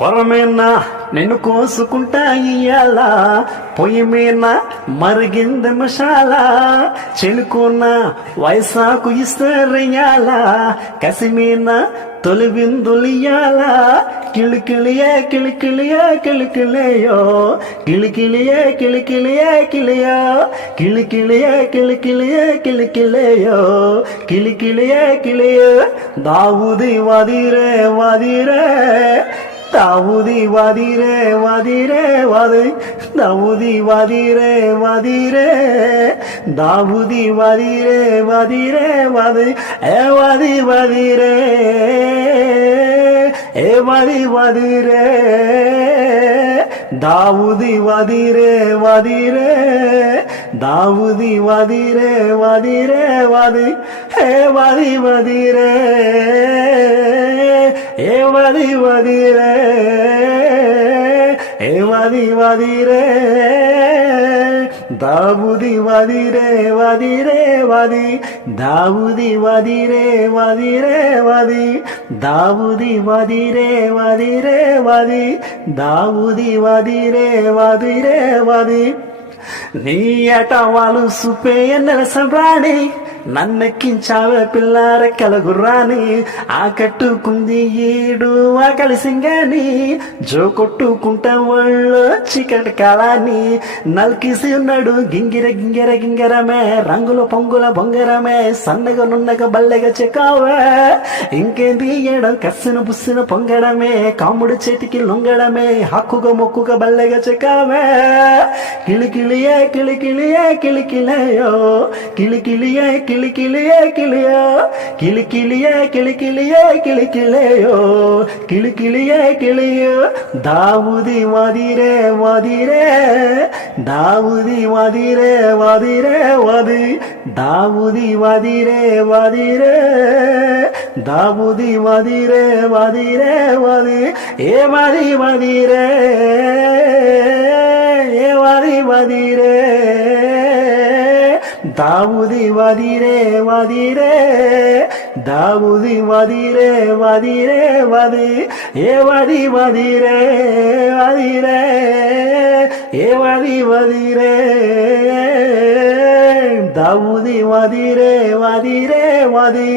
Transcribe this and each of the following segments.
కొరమేనా నిన్ను కోసుకుంటా ఇయ్యాల పొయ్యి మీద మరిగింది మసాల చెలుకున్న వయసాకు ఇస్తారయ్యాల కసిమీన తొలి విందులియాల కిళికిళియే కిళికిళియే కిళికిళయో కిళికిళియే కిళికిళియే కిళియో కిళికిళియే కిళికిళియే కిళికిళయో కిళికిళియే కిళియో దావుది వదిరే వదిరే దావుది వదిరే వదిరే వది దావుది వదిరే వదిరే దావుది వదిరే వదిరే వది ఏ వది వదిరే ఏ వది వదిరే దావుది వదిరే వదిరే దావుది వదిరే వదిరే వది ఏ వది వదిరే ఏ వది వదిరే ఏ వది వదిరే దావుది వదిరే వదిరే వది దావుది వదిరే వదిరే వది దావుది వదిరే వదిరే వది దావుది వదిరే వదిరే వది నీ అట వాళ్ళు సుపేయ నెలసంబ్రాణి నన్నెక్కించావే పిల్లార కలగుర్రాని ఆ కట్టుకుంది ఏడు ఆ కలిసింగాని జో కొట్టుకుంటా వాళ్ళు చీకటి కాలాన్ని నల్కిసి ఉన్నాడు గింగిర గింగిర గింగిరమే రంగుల పొంగుల బొంగరమే సన్నగా నున్నగా బల్లెగా చెక్కావే ఇంకేంది ఏడం కస్సిన బుస్సిన పొంగడమే కాముడు చేతికి లొంగడమే హక్కుగా మొక్కుగా బల్లెగా చెక్కావే కిళికిళియే కిళికిళియే కిళికిళయో కిళికిళియే కిళికిళియే కిళియో కిళికిళియే కిళికిళియే కిళికిళయో కిళికిళియే కిళియో దావుది వదిరే వదిరే దావుది వదిరే వదిరే వది దావుది వదిరే వదిరే దావుది వదిరే వదిరే వది ఏ వది వదిరే ఏ వది వదిరే దావుది వదిరే వదిరే దావుది వదిరే వదిరే వది ఏ వది వదిరే వదిరే ఏ వది వదిరే దావుది వదిరే వదిరే వది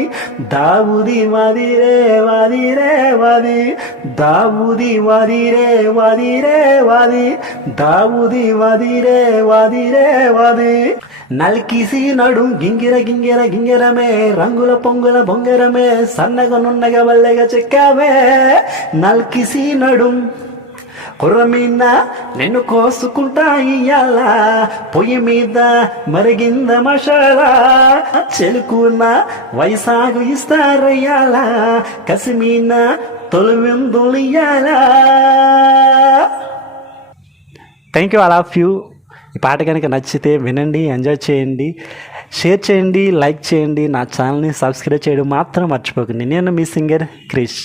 దావుది వదిరే వదిరే వది దావుది వదిరే వదిరే వది దావుది వదిరే వదిరే వది నల్కిసి నడు గింగిర గింగిర గింగిరమే రంగుల పొంగుల బొంగరమే సన్నగా నున్నగా వల్లెగా చెక్కావే నల్కిసి నడు కుర్రమీద నిన్ను కోసుకుంటా ఇయ్యాల పొయ్యి మీద మరిగింద మసాలా చెలుకున్న వయసాగు ఇస్తారయ్యాల కసిమీన తొలి విందులియాల. Thank you all of you. ఈ పాట కనుక నచ్చితే వినండి, ఎంజాయ్ చేయండి, షేర్ చేయండి, లైక్ చేయండి. నా ఛానల్ని సబ్స్క్రైబ్ చేయడం మాత్రం మర్చిపోకండి. నేను మీ సింగర్ క్రిష్.